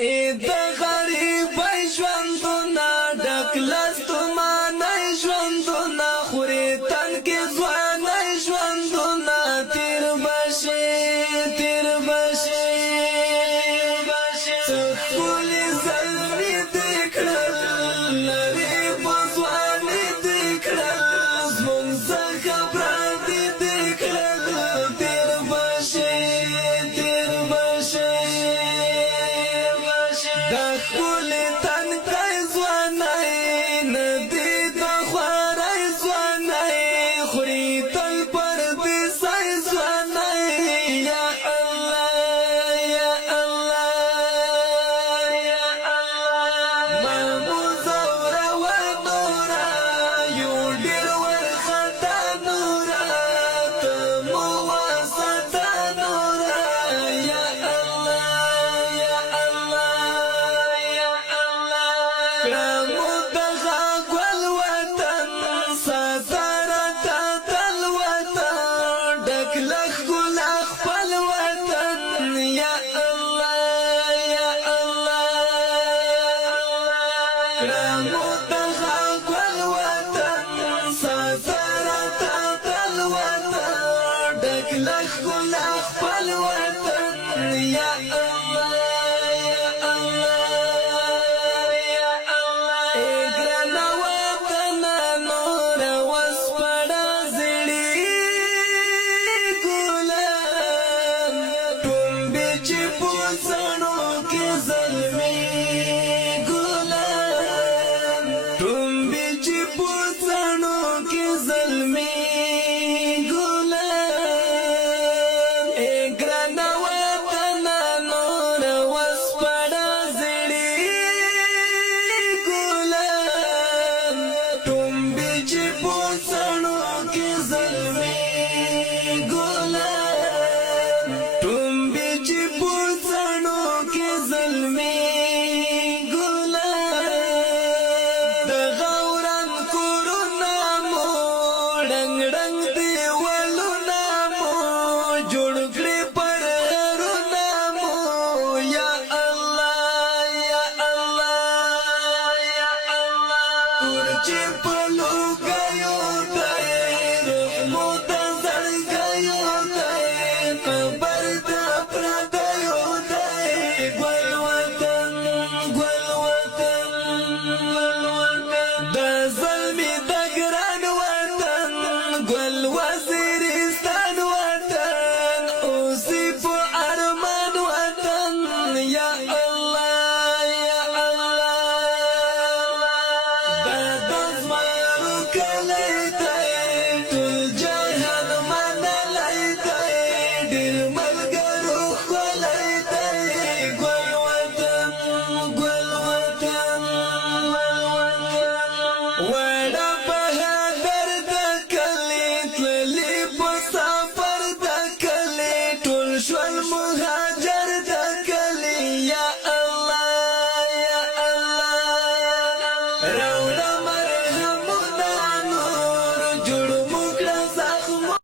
ای د غریب ژوندونه ډک لستومانه ژوندونه خوري تن کې ځوانه ژوندونه تیر بشي څه ښکلي زلمي دې کړل لرې په ځواني دې کړل زمونږ څخه برادي دې کړل تیر بشي دا ښکلي تنکی ځوانۍ ندي د خوارۍ ځوانۍ خوري تل پردیسی ځوانۍ یا الله یا الله یا الله ما مزوروه نوره یو ډېر ورخطا نوره ته مو واسطه نوره یا الله یا الله کرامو دغه ګل وطن ساتره تا تل وطن ډک لخ ګل خپل وطن یا الله یا الله کرامو دغه ګل وطن ساتره تا تل وطن ډک لخ ګل خپل وطن یا الله سنو کې زلمي ګلان ټومبي چې پوڅنو کې زلمي ګلان اے ګران وطن نور وسپړه زړی ګلان ټومبي چې پوڅنو کې زلمي ګلان ټومبي چې زلمی ګلان د غورن کورونه مو ډنګ ډنګ دیوالونه مو جوړ کړي پر غرونه مو یا الله یا الله یا الله کور چې په لوګیو دی روح مو د زړګیو دی خبر د پردیو دا زلمی د ګران وطن ګل وزیرستان وطن اوسې په ارمان وطن یا الله یا الله دا د زمرو کلی دی ټول جهان منلی دی ډېر ملګرو ښکلی دی ګل وطن